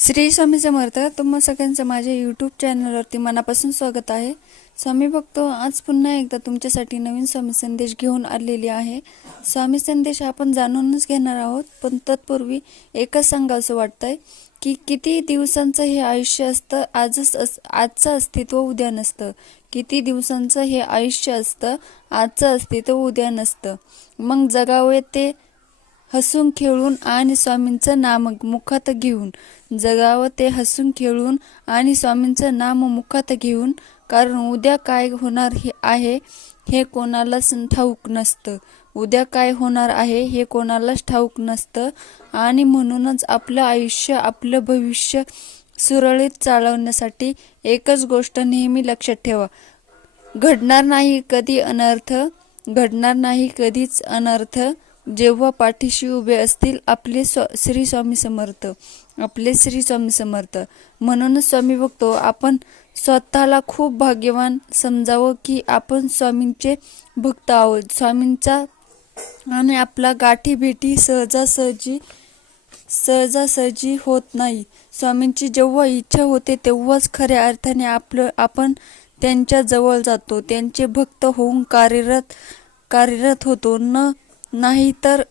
श्री स्वामी समर्थ तुम्हा सगळ्यांचं माझ्या यूट्यूब चॅनलवरती मनापासून स्वागत आहे. स्वामी भक्तो आज पुन्हा एकदा तुमच्यासाठी नवीन स्वामी संदेश घेऊन आलेली आहे. स्वामी संदेश आपण जाणूनच घेणार आहोत पण तत्पूर्वी एकच सांगावंसं वाटतंय की किती दिवसांचं हे आयुष्य असतं आजच अस आजचं अस्तित्व उद्या नसतं. किती दिवसांचं हे आयुष्य असतं आजचं अस्तित्व उद्या नसतं. मग जगावे ते हसून खेळून आणि स्वामींचं नाम मुखात घेऊन. जगावं ते हसून खेळून आणि स्वामींचं नाम मुखात घेऊन. कारण उद्या काय होणार हे आहे हे कोणालाच ठाऊक नसतं. उद्या काय होणार आहे हे कोणालाच ठाऊक नसतं. आणि म्हणूनच आपलं आयुष्य आपलं भविष्य सुरळीत चालवण्यासाठी एकच गोष्ट नेहमी लक्षात ठेवा. घडणार नाही कधी अनर्थ घडणार नाही कधीच अनर्थ. जेव्हा पाठीशी उभे असतील आपले स्व श्री स्वामी समर्थ. आपले श्री स्वामी समर्थ. म्हणूनच स्वामी बघतो आपण स्वतःला खूप भाग्यवान समजावं की आपण स्वामींचे भक्त आहोत. स्वामींचा आणि आपला गाठी भेटी सहजासहजी सहजासहजी होत नाही. स्वामींची जेव्हा इच्छा होते तेव्हाच खऱ्या अर्थाने आपलं आपण त्यांच्या जवळ जातो. त्यांचे भक्त होऊन कार्यरत कार्यरत होतो. न नाही तर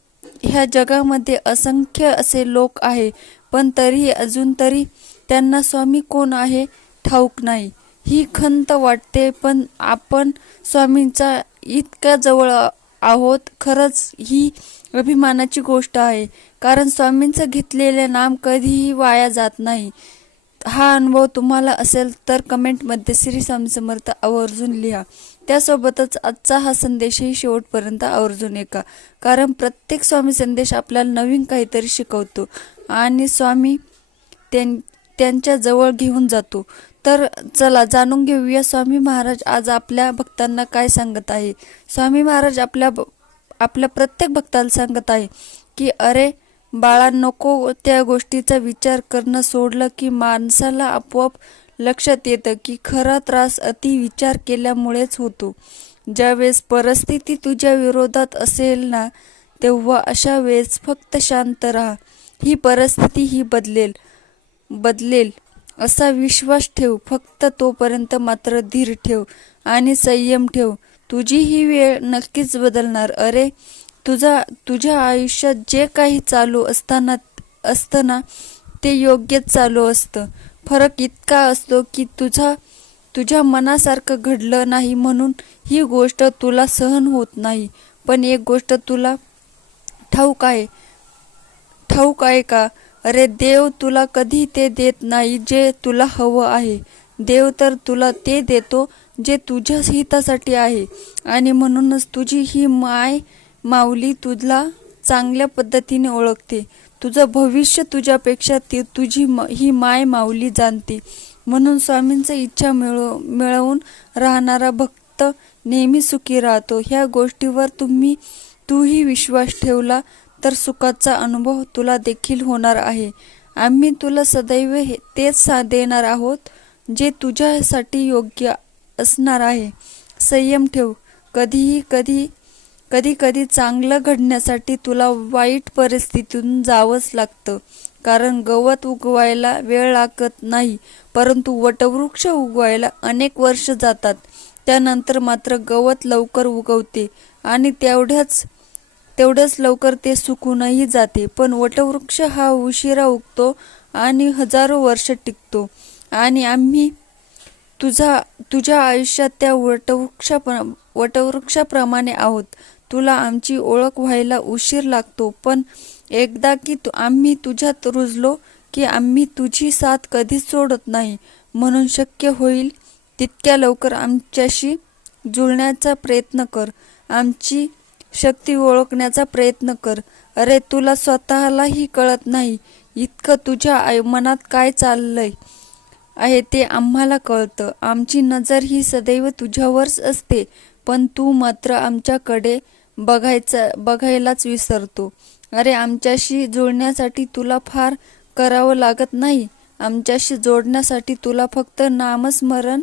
ह्या जगामध्ये असंख्य असे लोक आहे पण तरीही अजून तरी त्यांना स्वामी कोण आहे ठाऊक नाही. ही खंत वाटते पण आपण स्वामींचा इतक्या जवळ आहोत खरंच ही अभिमानाची गोष्ट आहे. कारण स्वामींचं घेतलेले नाम कधीही वाया जात नाही. हा अनुभव तुम्हाला असेल तर कमेंटमध्ये श्री स्वामी समर्थ आवर्जून लिहा. त्यासोबतच आजचा हा संदेशही शेवटपर्यंत आवर्जून ऐका. कारण प्रत्येक स्वामी संदेश आपल्याला नवीन काहीतरी शिकवतो आणि स्वामी त्यां त्यांच्या जवळ घेऊन जातो. तर चला जाणून घेऊया स्वामी महाराज आज आपल्या भक्तांना काय सांगत आहे. स्वामी महाराज आपल्या ब- आपल्या प्रत्येक भक्ताला सांगत आहे की अरे बाळा नको त्या गोष्टीचा विचार करणं सोडलं की माणसाला आपोआप लक्षात येतं की खरा त्रास अति विचार केल्यामुळेच होतो. ज्यावेळेस परिस्थिती तुझ्या विरोधात असेल ना तेव्हा अशा वेळेस फक्त शांत राहा. ही परिस्थिती ही बदलेल बदलेल असा विश्वास ठेव. फक्त तोपर्यंत मात्र धीर ठेव आणि संयम ठेव. तुझी ही वेळ नक्कीच बदलणार. अरे तुझा तुझ्या आयुष्यात जे काही चालू असताना असतं ना ते योग्यच चालू असतं. फरक इतका असतो की तुझा तुझ्या मनासारखं घडलं नाही म्हणून ही गोष्ट तुला सहन होत नाही. पण एक गोष्ट तुला ठाऊक आहे. ठाऊक आहे का? अरे देव तुला कधी ते देत नाही जे तुला हवं आहे. देव तर तुला ते देतो जे तुझ्याच हितासाठी आहे. आणि म्हणूनच तुझी ही माय माऊली तुझला चांगल्या पद्धतीने ओळखते. तुझं भविष्य तुझ्यापेक्षा ती तुझी म ही माय माऊली जाणते. म्हणून स्वामींचं इच्छा मिळव मिळवून राहणारा भक्त नेहमी सुखी राहतो. ह्या गोष्टीवर तुम्ही तूही विश्वास ठेवला तर सुखाचा अनुभव तुला देखील होणार आहे. आम्ही तुला सदैव हे तेच सा देणार आहोत जे तुझ्यासाठी योग्य असणार आहे. संयम ठेव. कधीही कधी कधी कधी चांगलं घडण्यासाठी तुला वाईट परिस्थितीतून जावंच लागतं. कारण गवत उगवायला वेळ लागत नाही परंतु वटवृक्ष उगवायला अनेक वर्ष जातात. त्यानंतर मात्र गवत लवकर उगवते आणि तेवढ्याच तेवढंच लवकर ते सुकूनही जाते. पण वटवृक्ष हा उशिरा उगतो आणि हजारो वर्ष टिकतो. आणि आम्ही तुझा तुझ्या आयुष्यात त्या वटवृक्षा वटवृक्षाप्रमाणे आहोत. तुला आमची ओळख व्हायला उशीर लागतो पण एकदा की तु आम्ही तुझ्यात रुजलो की आम्ही तुझी साथ कधीच सोडत नाही. म्हणून शक्य होईल तितक्या लवकर आमच्याशी जुळण्याचा प्रयत्न कर. आमची शक्ती ओळखण्याचा प्रयत्न कर. अरे तुला स्वतःलाही कळत नाही इतकं तुझ्या आय- मनात काय चाललंय आहे ते आम्हाला कळतं. आमची नजर ही सदैव तुझ्यावरच असते पण तू मात्र आमच्याकडे बघायचं बघायलाच विसरतो. अरे आमच्याशी जुळण्यासाठी तुला फार करावं लागत नाही. आमच्याशी जोडण्यासाठी तुला फक्त नामस्मरण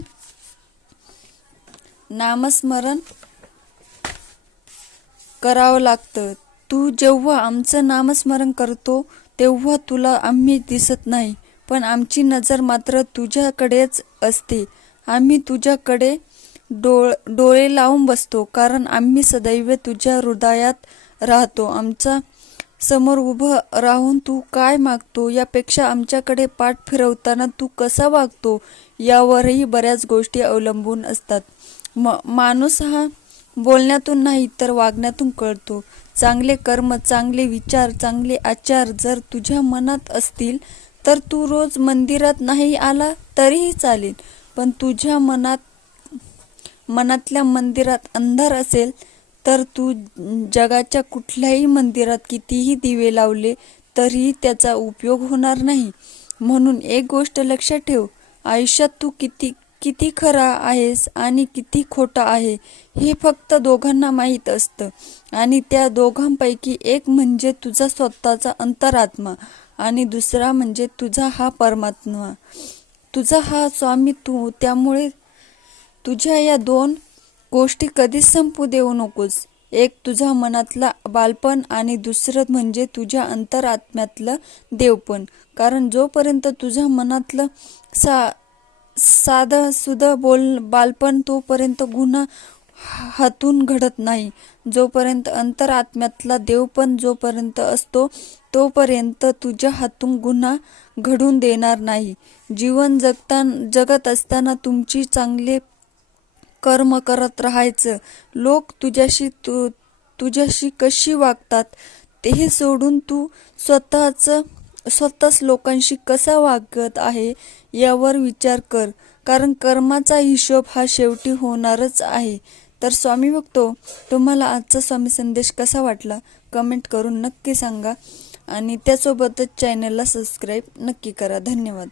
नामस्मरण करावं लागतं. तू जेव्हा आमचं नामस्मरण करतो तेव्हा तुला आम्ही दिसत नाही. पण आमची नजर मात्र तुझ्याकडेच असते. आम्ही तुझ्याकडे डोळ डोळे लावून बसतो कारण आम्ही सदैव तुझ्या हृदयात राहतो. आमचा समोर उभं राहून तू काय मागतो यापेक्षा आमच्याकडे पाठ फिरवताना तू कसा वागतो यावरही बऱ्याच गोष्टी अवलंबून असतात. म माणूस हा बोलण्यातून नाही तर वागण्यातून कळतो. चांगले कर्म चांगले विचार चांगले आचार जर तुझ्या मनात असतील तर तू रोज मंदिरात नाही आला तरीही चालेल. पण तुझ्या मनात मनातल्या मंदिरात अंधार असेल तर तू जगाच्या कुठल्याही मंदिरात कितीही दिवे लावले तरीही त्याचा उपयोग होणार नाही. म्हणून एक गोष्ट लक्षात ठेव आयुष्यात तू किती किती खरा आहेस आणि किती खोटा आहे हे फक्त दोघांना माहीत असतं. आणि त्या दोघांपैकी एक म्हणजे तुझा स्वतःचा अंतरात्मा आणि दुसरा म्हणजे तुझा हा परमात्मा. तुझा हा स्वामी तू त्यामुळे तुझ्या या दोन गोष्टी कधीच संपू देऊ नकोस. एक तुझ्या मनातला बालपण आणि दुसरं म्हणजे तुझ्या अंतरात्म्यातलं देवपण. कारण जोपर्यंत तुझ्या मनातलं सा साधं सुधं बोल बालपण तोपर्यंत गुन्हा हातून घडत नाही. जोपर्यंत अंतरात्म्यातला देवपण जोपर्यंत असतो तोपर्यंत तुझ्या हातून गुन्हा घडून देणार नाही. जीवन जगता जगत असताना तुमची चांगले कर्म करत राहायचं. लोक तुझ्याशी तु तुझ्याशी कशी वागतात ते सोडून तू स्वतःचं स्वतःच लोकांशी कसा वागत आहे यावर विचार कर. कारण कर्माचा हिशोब हा शेवटी होणारच आहे. तर स्वामी बघतो तुम्हाला आजचा स्वामी संदेश कसा वाटला? कमेंट करून नक्की सांगा. आणि त्यासोबतच चॅनलला सबस्क्राईब नक्की करा. धन्यवाद.